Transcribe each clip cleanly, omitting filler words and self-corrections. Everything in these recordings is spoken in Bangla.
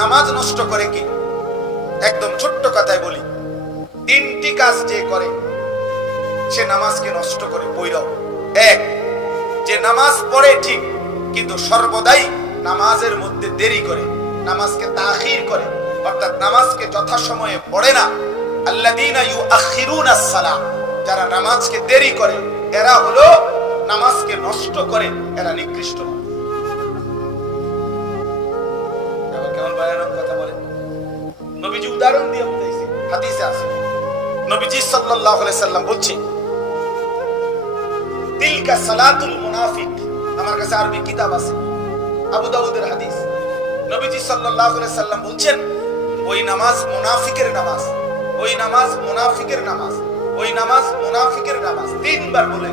নামাজ নষ্ট করে কি? একদম ছোট্ট কথায় বলি, তিনটি কাজ যে করে সে নামাজকে নষ্ট করে। বৈরব এক, যে নামাজ পড়ে ঠিক কিন্তু সর্বদাই নামাজের মধ্যে দেরি করে, নামাজকে তাখির করে, অর্থাৎ নামাজকে যথাসময়ে পড়ে না। আল্লাযীনা ইউআখিরুনাস সালাহ, যারা নামাজকে দেরি করে এরা হলো নামাজকে নষ্ট করে, এরা নিকৃষ্ট। কেমন ভয়ানক কথা বলে। নবীজি উদাহরণ দিয়ে বুঝাইছে, হাদিসে আছে নবীজি সাল্লাল্লাহু আলাইহি সাল্লাম বলছেন, তিলকা সালাতুল মুনাফিক। আমার কাছে আরবি কিতাব আছে, আবু দাউদের হাদিস। নবীজি সাল্লাল্লাহু আলাইহি সাল্লাম বলছেন, ওই নামাজ মুনাফিকের নামাজ, ওই নামাজ মুনাফিকের নামাজ, ওই নামাজ মুনাফিকের নামাজ। তিনবার বলে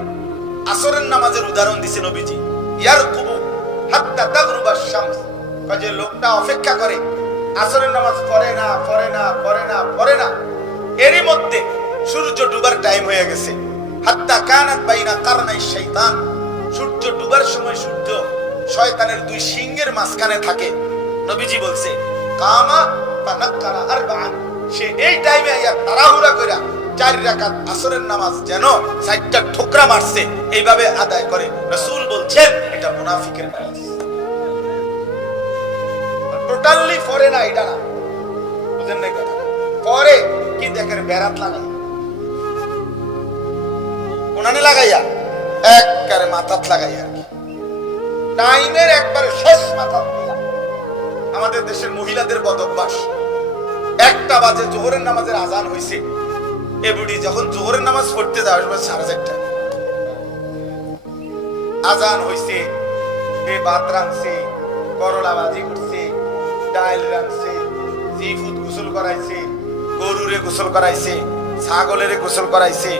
আসরের নামাজের উদাহরণ দিয়েছে নবীজি। ইয়ারকুবু হাত্তা তাগরুবাশ শামস, যে লোকটা অপেক্ষা করে, আসরের নামাজ পড়ে না পড়ে না পড়ে না পড়ে না, এরই মধ্যে সূর্য ডুবার টাইম হয়ে গেছে। হাত্তা কানাত বাইনা কারনাই শাইতান, সূর্য ডুবার সময় সূর্য শয়তানের দুই সিংহের মাঝখানে থাকে। নবীজি বলছে, কামা ফানাক্কারা আরবাআন, সে এই টাইমে আইয়া তাড়াহুড়া কইরা 4 রাকাত আসরের নামাজ যেন 4টা ঠোকরা মারছে এইভাবে আদায় করে। রাসূল বলছেন এটা মুনাফিকের নামাজ। টোটালি পড়ে না এটা না, বুঝেন না কথা, পড়ে কি দেখেন বেরাত লাগাই, কোনানে লাগাইয়া একবারে মাথাত লাগাইয়া আর কি, টাইমের একবারে শেষ মাথাত দিয়া। আমাদের দেশের মহিলাদের বদ অভ্যাস, 1টা বাজে জোহরের নামাজের আজান হইছে, এ বুড়ি যখন জোহরের নামাজ পড়তে যাওয়ার সময় 4:30 আজান হইছে, এ ভাত রাঁধছে, করলা ভাজি করছে, ডাল রাঁধছে, জিফুত গোসল করাইছে, গরুরে গোসল করাইছে, ছাগলের গোসল করাইছে,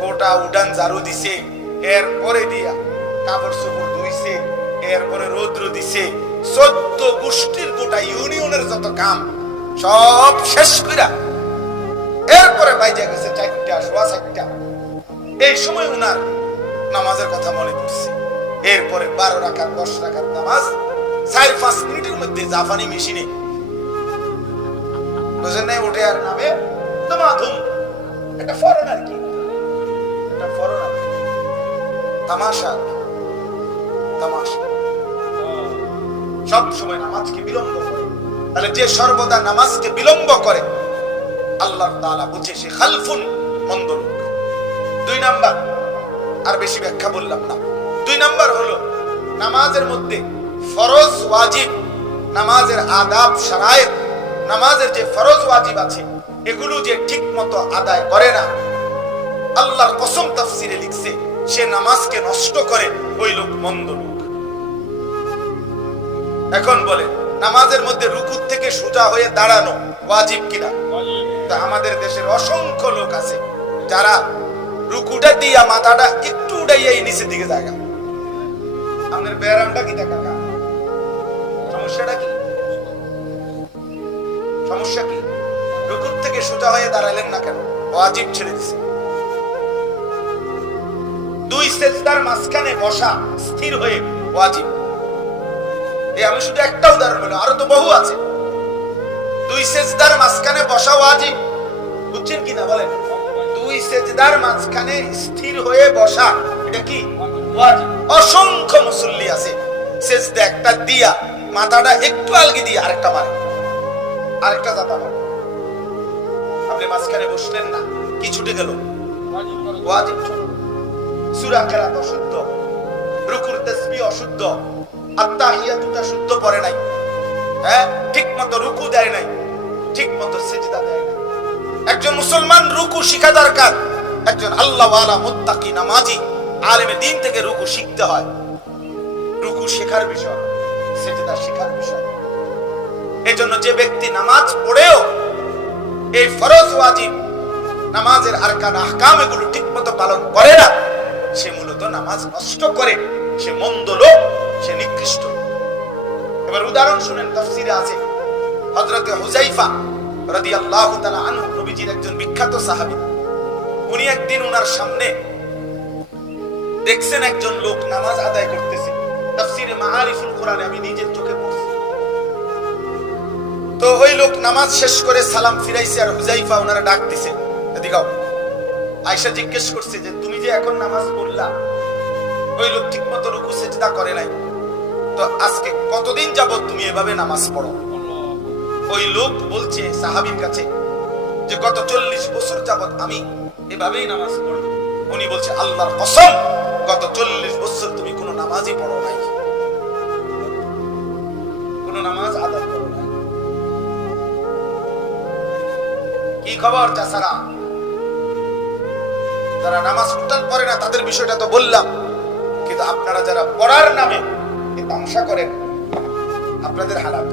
গোটা উডান ঝাড়ু দিছে, এরপরে দিয়া কাপড় চোপড় ধুইছে, এরপরে রৌদ্র দিছে, 14 গোষ্ঠীর গোটা ইউনিয়নের যত কাম সব শেষ কইরা এরপরে বাইজা গেছে 4টা, সোয়া 4টা। এই সময় উনার নামাজের কথা মনে পড়ছে। এরপরে 12 রাকাত 10 রাকাত নামাজ 4-5 মিনিটের মধ্যে জাপানি মেশিনে, বুঝেন নাই, উঠে আর নামে ধুমাধুম। এটা ফরেনার কি, এটা ফরেনার তামাশা, তামাশা। সব সময় নামাজকে বিলম্ব করে। তাহলে যে সর্বদা নামাজকে বিলম্ব করে আল্লাহ তাআলা বুঝে সে খালফুন, মন্দ লোক। 2 নাম্বার, আর বেশি ব্যাখ্যা বললাম না। 2 নাম্বার হলো নামাজের মধ্যে ফরজ ওয়াজিব, নামাজের আদাব শারায়েত, নামাজের যে ফরজ ওয়াজিব আছে এগুলো যে ঠিক মতো আদায় করে না, আল্লাহর কসম তাফসিরে লিখছে সে নামাজকে নষ্ট করে, ওই লোক মন্দ লোক। এখন বলে নামাজের মধ্যে রুকুর থেকে সোজা হয়ে দাঁড়ানো ওয়াজিব কিনা? তা আমাদের দেশের অসংখ্য লোক আছে যারা রুকুটা দিয়া মাথাটা একটু উড়াইয়া নিচের দিকে জায়গা। আমাদের ব্যায়ামটা কি দেখা, সমস্যাটা কি? সমস্যা কি? রুকুর থেকে সোজা হয়ে দাঁড়ালেন না কেন? ওয়াজিব ছেড়ে দিছে। 2 সেজদার মাঝখানে বসা স্থির হয়ে ওয়াজিব। আমি শুধু একটা উদাহরণ বললাম, আরো তো বহু আছে। 2 সেজদার মাঝখানে বসা ওয়াজিব, বুঝছেন কিনা বলেন? 2 সেজদার মাঝখানে স্থির হয়ে বসা, এটা কি ওয়াজিব? অসংখ্য মুসল্লি আছে সেজদা একটা দিয়া মাথাটা একটু আলগি দিয়ে আরেকটা মারে, আরেকটা জাতা মারে। আপনি মাঝখানে বসলেন না, কি ছুটে গেল? ওয়াজিব। সূরা কেরাত অশুদ্ধ, রুকুর তাসবিহ অশুদ্ধ, আত্তাহিয়াতুটা শুদ্ধ পড়ে নাই, হ্যাঁ, ঠিক মতো রুকু দেয় নাই, ঠিক মতো সিজদা দেয় নাই। একজন মুসলমান রুকু শিখা দরকার। একজন আল্লাহওয়ালা মুত্তাকি নামাজি আলেমে দ্বীন থেকে রুকু শিখতে হয়। রুকু শেখার বিষয়, সিজদা শেখার বিষয়। এজন্য যে ব্যক্তি নামাজ পড়েও এই ফরজ ওয়াজিব নামাজের আরকান আহকাম এগুলো ঠিকমতো পালন করে না, সে মূলত নামাজ নষ্ট করে, সে মন্দ লোক, সে নিকৃষ্ট। এবার উদাহরণ শুনেন, তাফসীরে আছে হযরতে হুযায়ফা রাদিয়াল্লাহু তাআলা আনহু, নবীজির একজন বিখ্যাত সাহাবী। উনি একদিন ওনার সামনে দেখছেন একজন লোক নামাজ আদায় করতেছে। তাফসীরে মাআরিফুল কোরআনে আমি নিজের চোখে পড়ছি। তো ওই লোক নামাজ শেষ করে সালাম ফিরাইছে, আর হুজাইফা ওনারা ডাক দিছে, এদিকে আয়েশা জিজ্ঞেস করছে যে তুমি যে এখন নামাজ পড়লা, ওই লোক ঠিক মতো রুকু সেজদা করে নাই, তো আজকে কতদিন যাবত তুমি এভাবে নামাজ পড়ো? ওই লোক বলছে সাহাবীর কাছে যে গত 40 বছর যাবত আমি এভাবেই নামাজ পড়ি। উনি বলছে আল্লাহর কসম, গত 40 বছর তুমি কোনো নামাজই পড়ো নাই, কোনো নামাজ আদায় করো নাই। কি খবর চাচারা? যারা নামাজ টোটাল পড়ে না তাদের বিষয়টা তো বললাম, কিন্তু আপনারা যারা পড়ার নামে তামাশা করেন, আপনাদের হালাত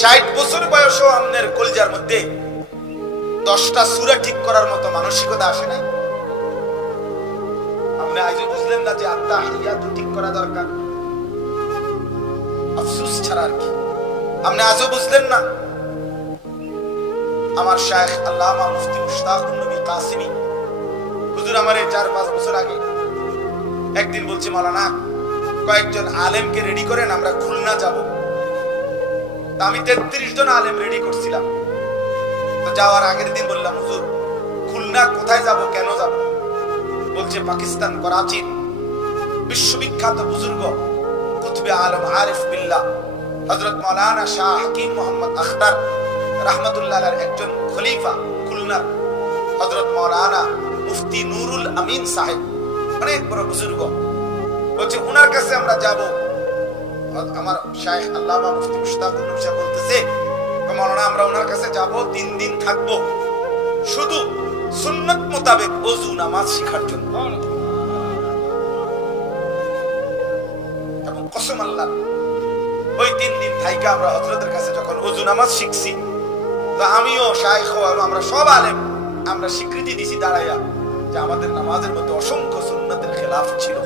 60 বছর বয়সও আপনার কলজার মধ্যে 10টা সূরা ঠিক করার মতো মানসিকতা আসে নাই? আপনি আজও বুঝলেন না যে আত্তাহিয়াত ঠিক করা দরকার, আফসোস ছাড়া আর কি। আপনি আজও বুঝলেন না? আমার শায়েখ আল্লামা মুফতি মুশতাকুর নবী কাসিমি হুজুর আমারে 4-5 বছর আগে একদিন বলছে, মাওলানা কয়েকজন আলেমকে রেডি করেন, আমরা খুলনা যাব। তা আমি 33 জন আলেম রেডি করছিলাম। তো যাওয়ার আগের দিন বললাম, হুজুর খুলনা কোথায় যাব, কেন যাব? বলছে পাকিস্তান করাচির বিশ্ববিখ্যাত বুজুর্গ কুতুবে আলম আরিফ বিল্লাহ হযরত মাওলানা শাহ হাকিম মোহাম্মদ আখতার রাহমাতুল্লাহ আলাইহির একজন খলিফা খুলনার হযরত মাওলানা মুফতি নুরুল আমিন সাহেব, অনেক বড় বুজুর্গ। বলছে ওনার কাছে আমরা যাব। আমার শায়েখ আল্লামা মুফতি মুশতাকুর নবী সাহেব বলতেছে, মাওলানা আমরা ওনার কাছে যাব, 3 দিন থাকবো, শুধু সুন্নাত মোতাবেক ওযু নামাজ শেখার জন্য। এবং কসম আল্লাহ, ওই 3 দিন থাইকা আমরা হযরতের কাছে যখন ওযু নামাজ শিখছি, তো আমিও শায়েখ আমরা সব আলেম আমরা স্বীকৃতি দিছি দাঁড়াইয়া যে আমাদের নামাজের মধ্যে অসংখ্য সুন্নাতের খেলাফ ছিল।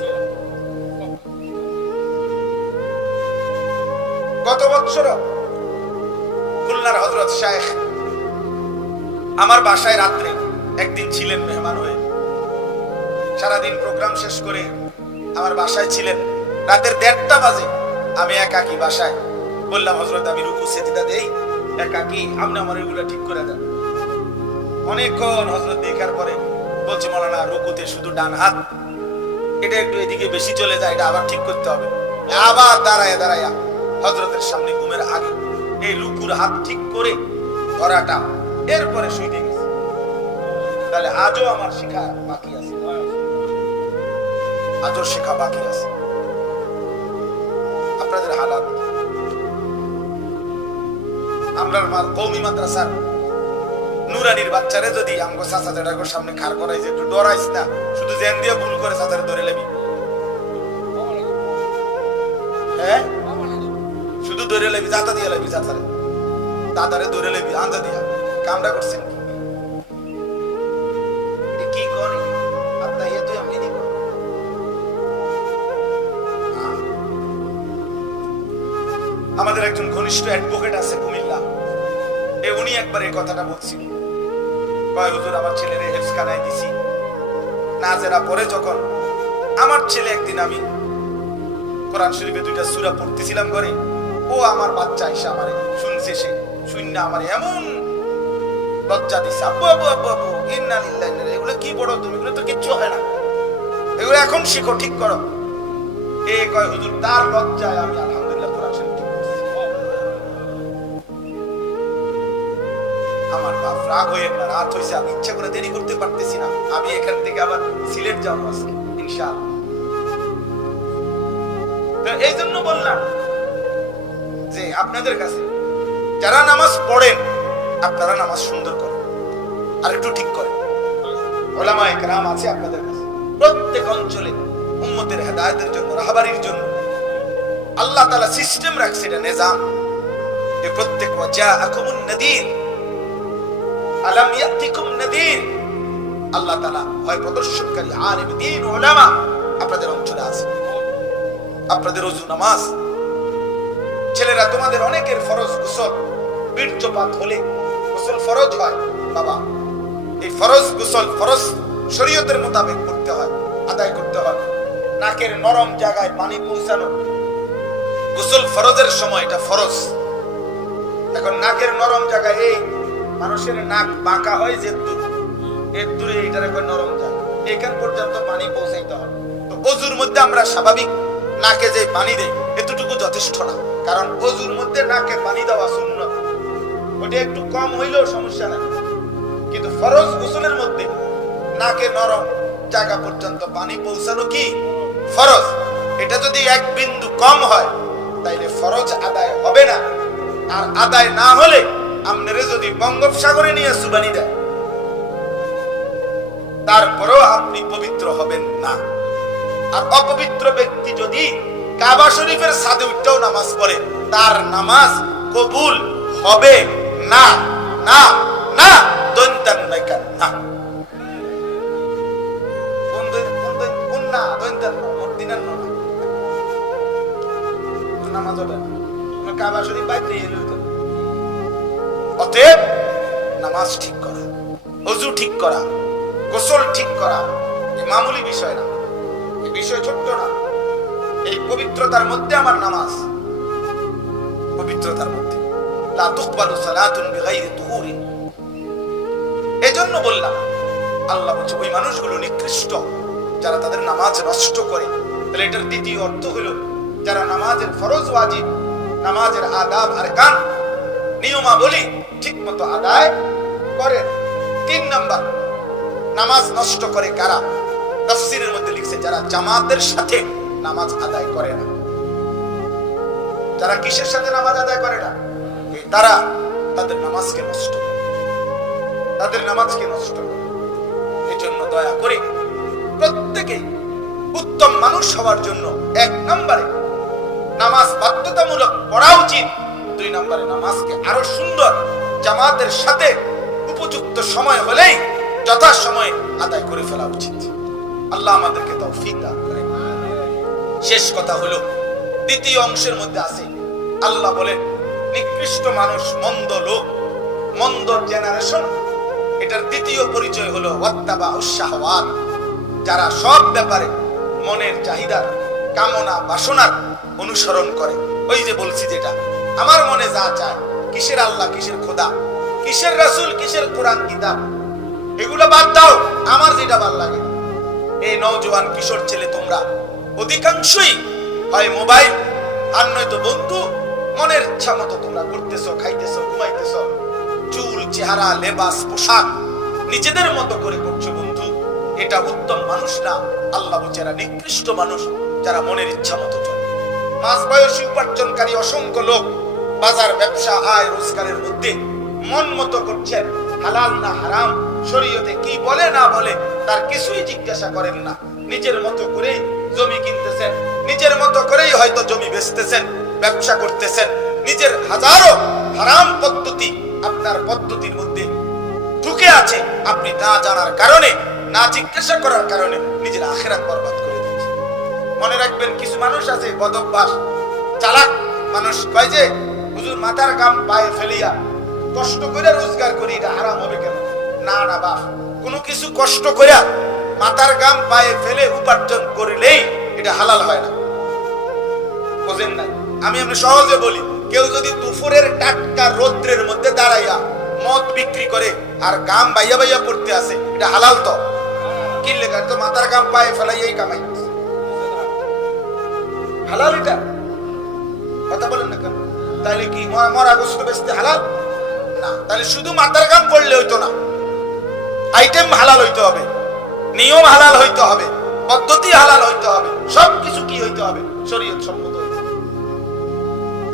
গত বছর খুলনার হযরত শায়েখ আমার বাসায় রাত্রে একদিন ছিলেন মেহমান হয়ে, সারাদিন প্রোগ্রাম শেষ করে আমার বাসায় ছিলেন। রাতের 1:30 বাজে আমি একাকি বাসায় বললাম, হযরত আমি রুকু সেজদা দেই একাকি, আপনি আমার এগুলা ঠিক করে দেন। অনেকক্ষণ হযরত দেখার পরে বলছে, মাওলানা রুকুতে শুধু ডান হাত, এটা একটু এদিকে বেশি চলে যায়, এটা আবার ঠিক করতে হবে। আবার দাঁড়ায়া হযরতের সামনে ঘুমের আগে এই রুকুর হাত ঠিক করে ধরাটা, এরপরে শুইতে গেছে। তাহলে আজও আমার শেখা বাকি আছে, আজও শেখা বাকি আছে। আপনাদের হালাত, আমরা কওমি মাদ্রাসার নুরানির বাচ্চারে যদি আমগো চাচা চাচার সামনে খাড় করাই যে একটু ডরাইস না, শুধু জেন দিয়ে ভুল করে চাচারে ধরে লেবি, হ্যাঁ শুধু ধরে লেবি, দাঁতা দিয়ে লেবি, চাচারে দাদারে ধরে লেবি আন্দা দিয়া, কামটা করছেন কি করে আপনার ইয়ে তুই আমি দিব। আমাদের একজন ঘনিষ্ঠ অ্যাডভোকেট আছে কুমিল্লা, উনি একবার এই কথাটা বলছিল, কয় হুজুর আমার ছেলেরে হেফজখানায় দিছি, নাজেরা পরে যখন আমার ছেলে একদিন আমি কোরআন শরীফে 2টা সূরা পড়তেছিলাম ঘরে, ও আমার বাচ্চা এসে আমারে শুনছে, সে শূন্য আমার এমন লজ্জা দিছে, আব্বু আব্বু আব্বু আব্বু ইন্না লিল্লাহি ওয়া ইন্না ইলাইহি, এগুলো কি পড়ো তুমি, এগুলো তো কিচ্ছু হয় না, এগুলো এখন শিখো, ঠিক করো। এ কয় হুজুর তার লজ্জায় আমি আলহামদুলিল্লাহ কোরআন শরীফ ঠিক করছি। আমার বাপ রাগ হয়ে না, রাত হয়েছে, আমি ইচ্ছা করে দেরি করতে পারতেছি না, আমি এখান থেকে আবার সিলেট যাবো আজকে ইনশাআল্লাহ। তো এই জন্য বললাম যে আপনাদের কাছে যারা নামাজ পড়েন, আপনারা নামাজ সুন্দর করেন আর একটু ঠিক করেন। ওলামায়ে কেরাম আছে আপনাদের কাছে, প্রত্যেক অঞ্চলে উম্মতের হেদায়েতের জন্য, রাহবারির জন্য আল্লাহ তাআলা সিস্টেম রাখছে, এটা নিজাম, যে প্রত্যেক ওয়াজাআকুমুন নাদির আলাম ইয়াতিকুম নাদির, আল্লাহ তাআলা হয় প্রদর্শনকারী আলেম দ্বীন উলামা আপনাদের অঞ্চলে আছে। আপনাদের ওযু নামাজ, ছেলেরা তোমাদের অনেকের ফরজ গোসল, বীর্যপাত হলে গোসল ফরজ হয় বাবা, এই ফরজ গোসল ফরজ শরীয়তের মোতাবেক করতে হয়, আদায় করতে হয়। নাকের নরম জায়গায় পানি পৌঁছানো গোসল ফরজের সময়, এটা ফরজ। এখন নাকের নরম জায়গায়, এই মানুষের নাক বাঁকা হয় যে এর দূরে এটার একটা নরম জায়গা, এখান পর্যন্ত পানি পৌঁছাইতে হবে। তো অজুর মধ্যে আমরা স্বাভাবিক নাকে যে পানি দেই এতটুকু যথেষ্ট না, কারণ অজুর মধ্যে নাকে পানি দেওয়া সুন্নাত, ওটা একটু কম হইলেও সমস্যা নাই। কিন্তু ফরজ গোসলের মধ্যে নাকে নরম জায়গা পর্যন্ত পানি পৌঁছানো কি ফরজ। এটা যদি এক বিন্দু কম হয় তাইলে ফরজ আদায় হবে না। আর আদায় না হলে আপনারে যদি বঙ্গোপসাগরে নিয়ে সুবানি দেয় তারপরেও আপনি পবিত্র হবেন না। আর অপবিত্র ব্যক্তি যদি কাবা শরীফের ছাদে উঠেও নামাজ পড়ে তার নামাজ কবুল হবে না। না না দন্তান নাইকান না, কোন না দন্তান মদিনার না, নামাজ হবে না, কাবা শরীফ বাইরে এলো। অতএব নামাজ ঠিক করা, ওযু ঠিক করা, গোসল ঠিক করা এই মামুলি বিষয় না, এই বিষয় ছোট্ট না। এই পবিত্রতার মধ্যে আমার নামাজ, পবিত্রতার মধ্যে লা তুকবালু সালাতুন বিগাইরি তুহুরিন। এজন্য বললাম আল্লাহ বলছে ওই মানুষগুলো নিকৃষ্ট যারা তাদের নামাজ নষ্ট করে। তাহলে এটার দ্বিতীয় অর্থ হলো যারা নামাজের ফরজ ওয়াজিব, নামাজের আদাব আরকান নিয়মাবলী ঠিকমতো আদায় করে। 3 নাম্বার, নামাজ নষ্ট করে কারা? তাফসীরের মধ্যে লিখছে যারা জামাতের সাথে নামাজ আদায় করে না। যারা কিসের সাথে নামাজ আদায় করে না, তারা তাদের নামাজকে নষ্ট করে, তাদের নামাজকে নষ্ট করে। এজন্য দয়া করে প্রত্যেকেই উত্তম মানুষ হওয়ার জন্য 1 নম্বরে নামাজ বাধ্যতামূলক পড়া উচিত। 2 নম্বরে নামাজকে আরো সুন্দর জামাতের সাথে উপযুক্ত সময় হলেই যথাসময়ে আদায় করে ফেলা উচিত। আল্লাহ আমাদেরকে তৌফিক দান করেন। শেষ কথা হলো দ্বিতীয় অংশের মধ্যে আছে আল্লাহ বলেন নিকৃষ্ট মানুষ, মন্দ লোক, মন্দ জেনারেশন, এটার দ্বিতীয় পরিচয় হলো ওয়াত্তাবাউশ শাহওয়াত, যারা সব ব্যাপারে মনের চাহিদার কামনা বাসনার অনুসরণ করে। ওই যে বলছি যেটা আমার মনে যা চায়, কিসের আল্লাহ, কিসের খোদা, কিসের রাসূল, কিসের কোরআন কিতাব, এগুলো বাদ দাও, আমার যেটা ভালো লাগে। এই নওজোয়ান কিশোর ছেলে তোমরা অধিকাংশই হয় মোবাইল আর নয়তো বন্ধু, মনের ইচ্ছা মতো তোমরা করতেছো, খাইতেছো, ঘুমাইতেছো, চুল, চেহারা, লেবাস, পোশাক নিজেদের মতো করে করছো। বন্ধু, এটা উত্তম মানুষ না। আল্লাহ বেচারা নিকৃষ্ট মানুষ যারা মনের ইচ্ছা মতো চলে। মাঝ বয়সী উপার্জনকারী অসংখ্য লোক বাজার, ব্যবসা, আয় রোজগারের মধ্যে মন মতো করছেন, হালাল না হারাম, শরীয়তে কি বলে না বলে তার কিছুই জিজ্ঞাসা করেন না। নিজের মতো করেই জমি কিনতেছেন, নিজের মতো করেই হয়তো জমি বেচতেছেন, ব্যবসা করতেছেন। নিজের হাজারো হারাম পদ্ধতি আপনার পদ্ধতির মধ্যে ঢুকে আছে, আপনি না জানার কারণে, না জিজ্ঞাসা করার কারণে নিজের আখিরাত বরবাদ করে দিচ্ছেন। মনে রাখবেন, কিছু মানুষ আছে বদভ্যাস, চালাক মানুষ, কয় যে হুজুর মাথার কাম পায়ে ফেলিয়া কষ্ট করে রোজগার করি, এটা হারাম হবে কেন? না না বাপ, কোনো কিছু কষ্ট করে মাথার গাম পায়ে ফেলে উপার্জন করলেই এটা হালাল হয় না। বুঝেন না? আমি আপনি সহজে বলি, কেউ যদি দুপুরের টাটকা রৌদ্রের মধ্যে দাঁড়াইয়া মদ বিক্রি করে আর গাম বাইয়া বাইয়া পড়তে আসে, এটা হালাল তো? কি লেখা তো মাথার গাম পায়ে ফেলাইয়াই কামাই, হালাল এটা? কথা বলেন না কেন? তাহলে কি মরা গোস্ত বেচতে হালাল না? তাহলে শুধু মাথার গাম পড়লে হইতো না, আইটেম হালাল হইতে হবে, নিয়ম হালাল হইতে হবে, পদ্ধতি হালাল হইতে হবে, সবকিছু কি হইতে হবে? শরীয়ত সম্মত হইতে হবে।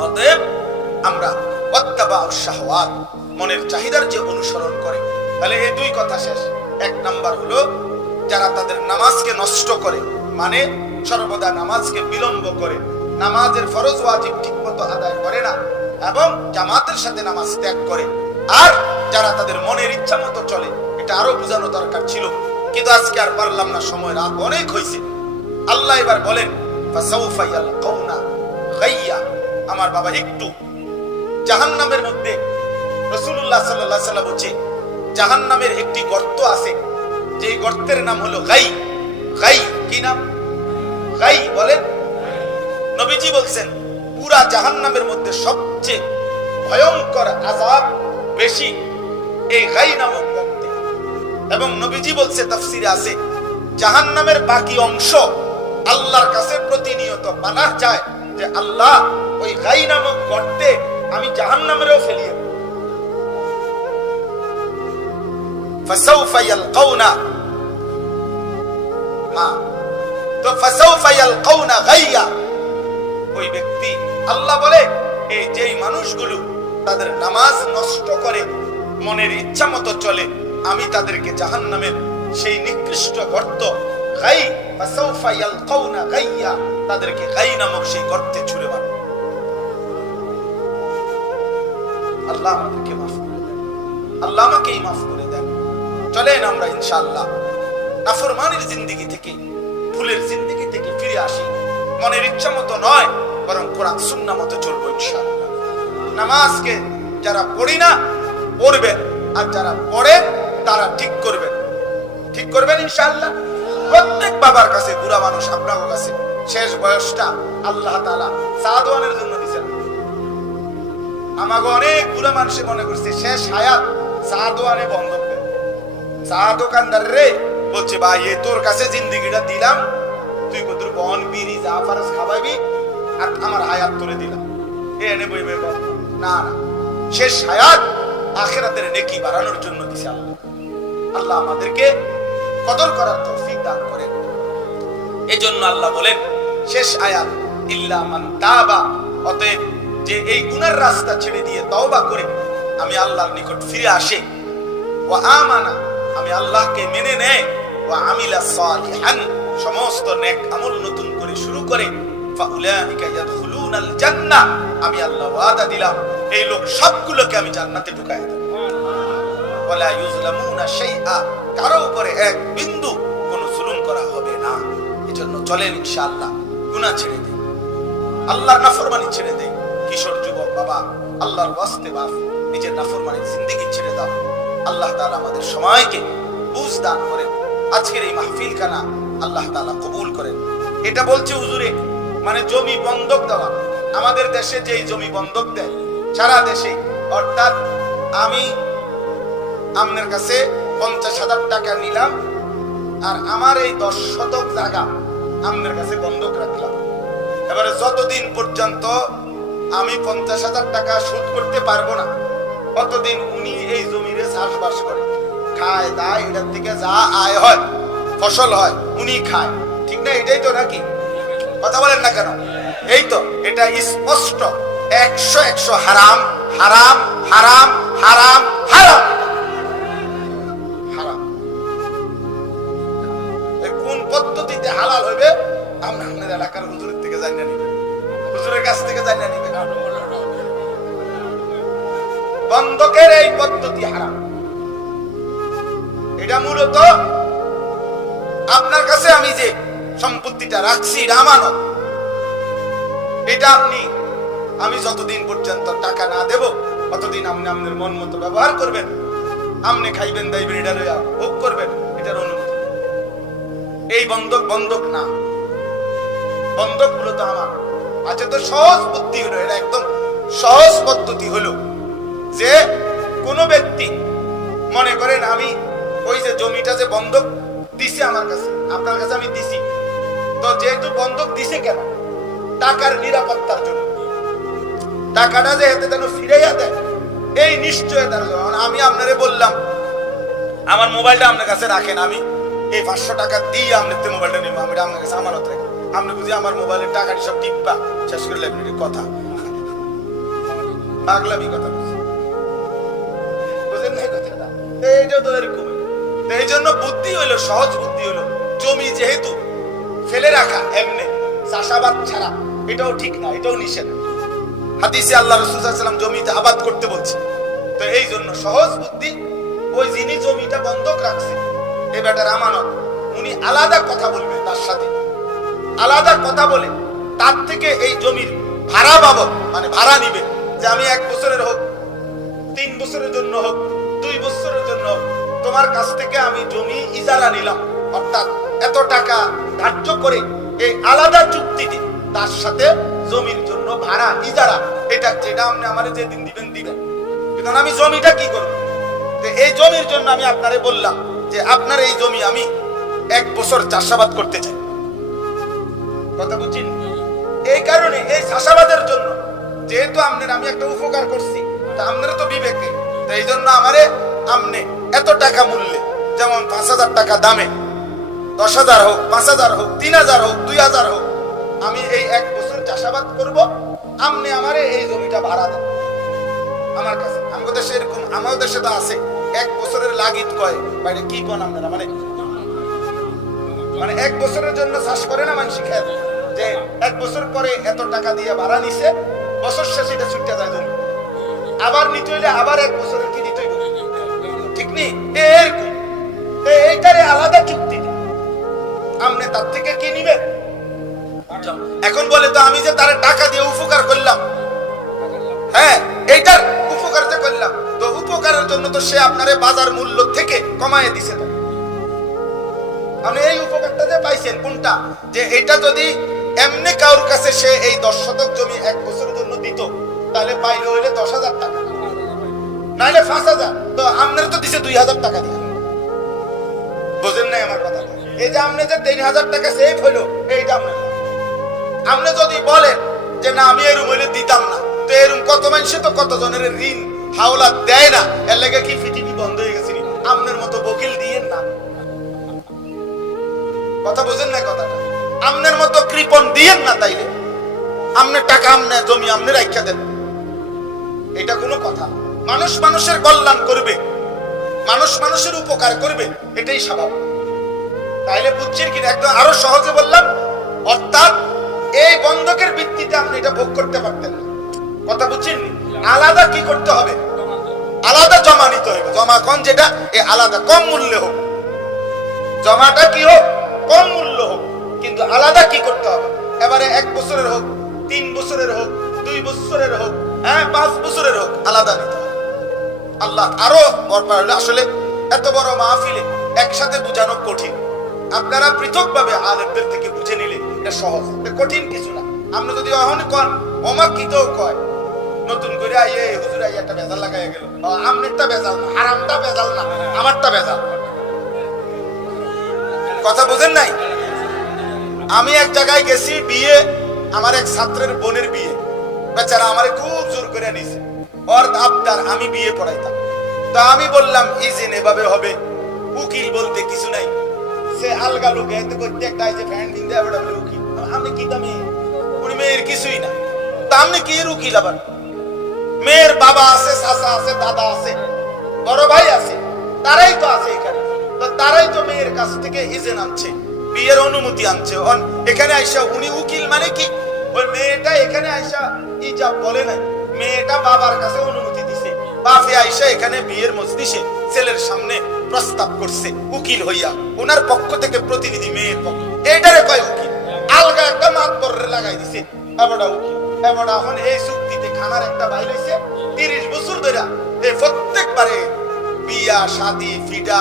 অতএব আমরা ওয়াত্তাবাউশ শাহওয়াত, মনের চাহিদার যে অনুসরণ করে। তাহলে এই 2 কথা শেষ। 1 নাম্বার হলো যারা তাদের নামাজকে নষ্ট করে, মানে সর্বদা নামাজকে বিলম্ব করে, নামাজের ফরজ ওয়াজিব ঠিকমতো আদায় করে না এবং জামাতের সাথে নামাজ ত্যাগ করে। আর যারা তাদের মনের ইচ্ছা মতো চলে, এটা আরো বোঝানো দরকার ছিল, কিন্তু আজকে আর পারলাম না, সময় রাত অনেক হয়েছে। আল্লাহ এবার বলেন ফাসাউফা ইয়ালকাউনা গাইয়া। আমার বাবা, একটু জাহান্নামের মধ্যে রাসূলুল্লাহ সাল্লাল্লাহু আলাইহি ওয়াসাল্লাম বলেছে জাহান্নামের একটি গর্ত আছে, যে গর্তের নাম হলো গাই। গাই কি নাম? গাই বলেন। নবীজি বলছেন পুরা জাহান্নামের মধ্যে সবচেয়ে ভয়ঙ্কর আযাব বেশি এই গাই নামক গর্তে। এবং নবীজি বলছে, তাফসিরে আছে, জাহান্নামের বাকি অংশ আল্লাহর কাছে প্রতিনিয়ত পানাহ চায় যে আল্লাহ ওই গাই নামক গর্তে আমি জাহান্নামেরও ফেলিয়ে দেব। ফাসাউফা ইয়ালকাউনা, তো ফাসাউফা ইয়ালকাউনা গাইয়া, ওই ব্যক্তি, আল্লাহ বলে এই যেই মানুষগুলো তাদের নামাজ নষ্ট করে, মনের ইচ্ছা মতো চলে, আমি তাদেরকে জাহান্নামের সেই নিকৃষ্ট গর্ত গাই, ফাসাউফা ইয়ালকাউনা গাইয়া, তাদেরকে গাই নামক সেই গর্তে ছুঁড়ে মারব। আল্লাহ আমাদেরকে মাফ করে দেন, আল্লাহ আমাকেই মাফ করে দেন। চলেন আমরা ইনশাআল্লাহ নাফরমানির জিন্দেগি থেকে, ভুলের জিন্দেগি থেকে ফিরে আসি। মনের ইচ্ছা মতো নয়, বরং কোরআন সুন্নাহ মতো চলবো ইনশাআল্লাহ। নামাজকে যারা পড়ি না পড়বেন, আর যারা পড়েন তারা ঠিক করবেন, ঠিক করবেন ইনশাআল্লাহ। প্রত্যেক বাবার কাছে, বুড়া মানুষ আপনার কাছে, শেষ বয়সটা আল্লাহ তাআলা সাদওয়ানের জন্য দিয়েছেন। আমাকে অনেক বুড়া মানুষে মনে করছে শেষ হায়াত সাদওয়ানে বন্ধক দেন। চা দোকানদার রে বলছে, ভাই এ তোর কাছে জিন্দেগিটা দিলাম, তুই কতর বন বিড়ি যা ফারস খাওয়াবি, আর আমার হায়াত তোরে দিলাম, এ এনে বইবে না, না, শেষ হায়াত আখিরাতের নেকি বাড়ানোর জন্য দিছে আল্লাহ। আল্লাহ আমাদেরকে কদর করার তৌফিক দান করেন। এজন্য আল্লাহ বলেন শেষ আয়াত, ইল্লা মান তাবা, অতএব যে এই গুনার রাস্তা ছেড়ে দিয়ে তওবা করে আমি আল্লাহর নিকট ফিরে আসে, ওয়া আমানা, আমি আল্লাহকে মেনে নেয়, ওয়া আমিলা সালিহান, সমস্ত নেক আমল নতুন করে শুরু করে, ফাউলাইকা ইয়াদখুলুনাল জান্নাহ, আমি আল্লাহ ওয়াদা দিলাম এই লোক সবগুলোকে আমি জান্নাতে ঢুকায় দেব। ওয়ালা ইউজলামুনা শাইআ, কারো উপরে এক বিন্দু কোনো জুলুম করা হবে না। এজন্য চলেন ইনশাআল্লাহ গুনাহ ছেড়ে দেই, আল্লাহর নাফরমানি ছেড়ে দেই। কিশোর যুবক বাবা, আল্লাহর ওয়াস্তে বাপ, নিজের নাফরমানির জিন্দেগি ছেড়ে দাও। আল্লাহ তাআলা আমাদের সময়কে বুঝ দান করেন। আজকের এই মাহফিল খানা আল্লাহ তাআলা কবুল করেন। এটা বলছে হুজুরে, মানে জমি বন্ধক দেওয়া। আমাদের দেশে যেই জমি বন্ধক দেয় সারা দেশে, অর্থাৎ আমি আপনার কাছে 50,000 টাকা নিলাম, আর আমার এই 10 শতক জায়গা আপনার কাছে বন্ধক রাখলাম। এবারে যতদিন পর্যন্ত আমি 50,000 টাকা শোধ করতে পারবো না, কতদিন উনি এই জমিরে চাষবাস করে, খায় দায়, এটার থেকে যা আয় হয়, ফসল হয়, উনি খায়, ঠিক না? এটাই তো নাকি? কথা বলেন না কেন? এই তো, এটা স্পষ্ট 100 হারাম, হারাম, হারাম, হারাম, হারাম, হারাম। কোন পদ্ধতিতে হালাল হইবে আমরা আপনার এলাকার হুজুরের থেকে জানিয়ে নিবেন, হুজুরের কাছ থেকে জানিয়ে নিবেন। বন্ধকের এই পদ্ধতি হারাম। এটা মূলত আপনার কাছে আমি যে সম্পত্তিটা রাখছি, এটা আমানত। এটা আমি যতদিন পর্যন্ত টাকা না দেব ততদিন আপনি আপনার মন মতো ব্যবহার করবেন, আপনি খাইবেন দাইবেন, এটা লইয়া ভোগ করবেন, এটার অনুমতি। এই বন্ধক বন্ধক না, বন্ধক মূলত আমার। আচ্ছা, তো সহজ বুদ্ধি হলো, এটা একদম সহজ পদ্ধতি হলো যে কোনো ব্যক্তি মনে করেন আমি ওই যে জমিটা যে বন্ধক দিছে আমার কাছে, আপনার কাছে আমি দিছি, তো যেহেতু বন্ধক দিছে কেন? টাকার নিরাপত্তার জন্য, টাকাটা যে হাতে যেন ফিরাইয়া দেয় এই নিশ্চয়তার জন্য। আমি আপনারে বললাম আমার মোবাইলটা আপনার কাছে রাখেন, আমি এই 500 টাকা দিয়ে আপনার মোবাইলটা নিব, আমি আপনার কাছে আমানত রাখি। আপনি বুঝি আমার মোবাইলের টাকাটি সব টিপবা শেষ করে লাগবে, কথা পাগলামি কথা বুঝেন না কথাটা? এইটা তো এরকম। এই জন্য বুদ্ধি হইলো, সহজ বুদ্ধি হইলো, জমি যেহেতু ফেলে রাখা এমনি চাষাবাদ ছাড়া, এটাও ঠিক না, এটাও নিষেধ। হাদিসে আল্লাহ রাসূল সাল্লাল্লাহু আলাইহি ওয়াসাল্লাম জমিতে আবাদ করতে বলছে। তো এই জন্য সহজ বুদ্ধি, ওই যিনি জমিটা বন্ধক রাখছে এই বেটার আমানত, উনি আলাদা কথা বলবে, তার সাথে আলাদা কথা বলে তার থেকে এই জমির ভাড়া বাবদ, মানে ভাড়া নিবে, যে আমি 1 বছরের হোক, 3 বছরের জন্য হোক, 2 বছরের জন্য হোক, তোমার কাছ থেকে আমি জমি ইজারা নিলাম, অর্থাৎ এত টাকা ধার্য করে এই আলাদা চুক্তিতে তার সাথে জমির জন্য ভাড়া ইজারা এটা যেটা আপনি আমারে যেদিন দিবেন দিবেন, কিন্তু আমি জমিটা কি করব? এই জমির জন্য আমি আপনারে বললাম যে আপনার এই জমি আমি 1 বছর চাষাবাদ করতে চাই। কথা বুঝছেন? এই কারণে এই চাষাবাদের জন্য যেহেতু আপনার আমি একটা উপকার করছি, তা আপনার তো বিবেকে, তো এই জন্য আমারে আপনি এত টাকা মূল্যে, যেমন 5,000 টাকা দামে, 10,000 হোক, 5,000 হোক, 3,000 হোক, 2,000 হোক, আমি এই 1 বছর চাষাবাদ করব, আপনি আমারে এই জমিটা ভাড়া দেন আমার কাছে। আমাদের দেশে এরকম, আমাদের দেশে তো আছে 1 বছরের লাগিত কয়, বাইরে কি কোন আপনারা, মানে 1 বছরের জন্য চাষ করে না মানুষ, খেয়ে যে 1 বছর পরে এত টাকা দিয়ে ভাড়া নিছে, বছর শেষে এটা ছুটে যায় জমি, আবার নিতে হইলে আবার 1 বছরের কি দিতে হইব, ঠিক নেই? এরকম এইটারে আলাদা চুক্তি, আপনি তার থেকে কি নিবেন? এখন বলে তো আমি যে তার টাকা দিয়ে উপকার করলাম, হ্যাঁ এইটার উপকার যে করলাম, তো উপকারের জন্য তো সে আপনারে বাজার মূল্য থেকে কমায় দিছে। তো আপনি এই উপকারটা যে পাইছেন কোনটা, যে এটা যদি এমনি কারোর কাছে সে এই 10 শতক জমি 1 বছরের জন্য দিত, তাহলে পাইলে হইলে 10,000 টাকা, নাইলে 5,000, তো আপনার তো দিছে 2,000 টাকা দিয়ে। বুঝেন নাই আমার কথা? এই যে আপনি যে 3,000 টাকা সেভ হইলো, এইটা আপনি যদি বলেন যে না আমি এরম হইলে দিতাম না, তো এরম কত মানুষে তো কত জনের ঋণ হাওলা দেয় না, এর লাগে কি পৃথিবী বন্ধ হয়ে গেছে? আপনার মতো বকিল দিয়েন না, কথা বুঝেন না কথাটা? আপনার মতো কৃপণ দিয়েন না, তাইলে আপনার টাকা আপনি জমি আপনি রাখা দেন, এটা কোনো কথা? মানুষ মানুষের কল্যাণ করবে, মানুষ মানুষের উপকার করবে, এটাই স্বাভাবিক। তাইলে বুঝছেন কি? একদম আরো সহজে বললাম, অর্থাৎ এই বন্ধকের ভিত্তিতে আপনি এটা ভোগ করতে পারতেন না, কথা বুঝছেন? আলাদা কি করতে হবে? আলাদা জমা নিতে হবে। জমা কোন যেটা এই আলাদা কম মূল্যে হোক, জমাটা কি হোক কম মূল্য হোক, কিন্তু আলাদা কি করতে হবে? এবারে 1 বছরের হোক, 3 বছরের হোক, 2 বছরের হোক, 5 বছরের হোক, আলাদা নিতে হবে। আল্লাহ আরো বরবার হলে আসলে এত বড় মাহফিলে একসাথে বোঝানো কঠিন, আপনারা পৃথকভাবে আলেমদের থেকে বুঝে নিলে এটা সহজ, কঠিন কিছু না। আপনি যদি অহন কন অমাকিতও কয়, নতুন করে আইয়ে হুজুর আইয়া একটা ভেজাল লাগাইয়া গেল, আমনেরটা ভেজাল না, হারামটা ভেজাল না, আমারটা ভেজাল, কথা বুঝেন নাই? আমি এক জায়গায় গেছি বিয়ে, আমার এক ছাত্রের বোনের বিয়ে, বেচারা আমারে খুব জোর করে নিছে, ওর আবদার আমি বিয়ে পড়াইতাম। তা আমি বললাম ইজেন এভাবে হবে, উকিল বলতে কিছু নাই, সে আলগা লোক এত করতে একটা আইছে ফ্যান দিন দেয়া বড় উকিল, আমি কি দামি উনি মেয়ের কিছুই না, তা আপনি কি এর উকিল? আবার মেয়ের বাবা আছে, চাচা আছে, দাদা আছে, বড় ভাই আছে, তারাই তো আছে এখানে, তো তারাই তো মেয়ের কাছ থেকে ইজেন আনছে, বিয়ের অনুমতি আনছে। এখানে আইসা উনি উকিল মানে কি? ওই মেয়েটা এখানে আইসা ইজাব বলে নাই, মেয়েটা বাবার কাছে অনুমতি দিছে, বাপে আইসা এখানে বিয়ের মজলিসে ছেলের সামনে প্রস্তাব করছে উকিল হইয়া, ওনার পক্ষ থেকে প্রতিনিধি মেয়ের পক্ষ, এইটারে কয় উকিল। আলগা একটা মাতবর লাগাই দিছে এবারটা উকিল। এবারটা এখন এই চুক্তিতে খানার একটা বাইর হইছে 30 বছর ধরে, এই প্রত্যেকবারে বিয়া শাদি ফিডা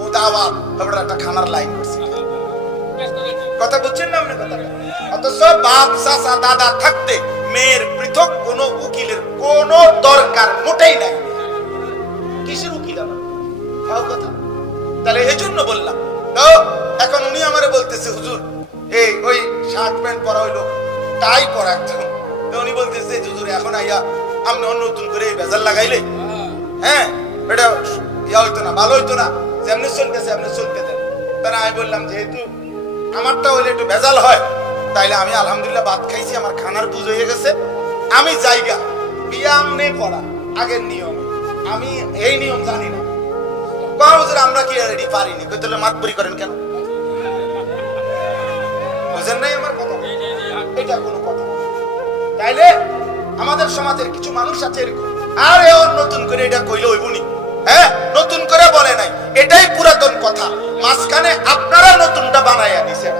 ও দাওয়াত এবারটা একটা খানার লাইন করছে, কথা বুঝছেন না আপনি কথাটা? অথচ বাপ চাচা দাদা থাকতে মেয়ের পৃথক কোন উকিলের কোন দরকার মোটেই নাই। কিসের উকিল আমার কথা? তাহলে এই জন্য বললাম। তো এখন উনি আমারে বলতেছে হুজুর এই ওই শার্ট প্যান্ট পরা হইলো, টাই পরা একদম, তো উনি বলতেছে হুজুর এখন আইয়া আপনি অন্য নতুন করে ভেজাল লাগাইলে, হ্যাঁ এটা ইয়া হইতো না, ভালো হইতো না, যেমনি চলতেছে এমনি চলতে দেন। তারা আমি বললাম যেহেতু আমারটা হইলে একটু ভেজাল হয়, তাইলে আমি আলহামদুলিল্লাহ ভাত খাইছি, আমার খানার বুঝ হয়ে গেছে, আমি জায়গা বিয়াম নেই পড়া আগের নিয়ম, আমি এই নিয়ম জানি না, আমরা কি রেডি পারিনি, তাহলে মাতবরি করেন কেন? বুঝেন নাই আমার কথা? এটা কোনো কথা? তাইলে আমাদের সমাজের কিছু মানুষ আছে এরকম, আর এর নতুন করে এটা কইলে হইবনি, হ্যাঁ নতুন করে বলে নাই, এটাই পুরাতন কথা, মাঝখানে আপনারা নতুনটা বানাইয়া দিছেন।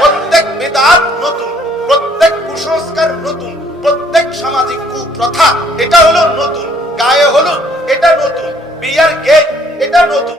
প্রত্যেক বিদআত নতুন, প্রত্যেক কুসংস্কার নতুন, প্রত্যেক সামাজিক কুপ্রথা এটা হলো নতুন, গায়ে হলুদ এটা নতুন, বিয়ার গেট এটা নতুন।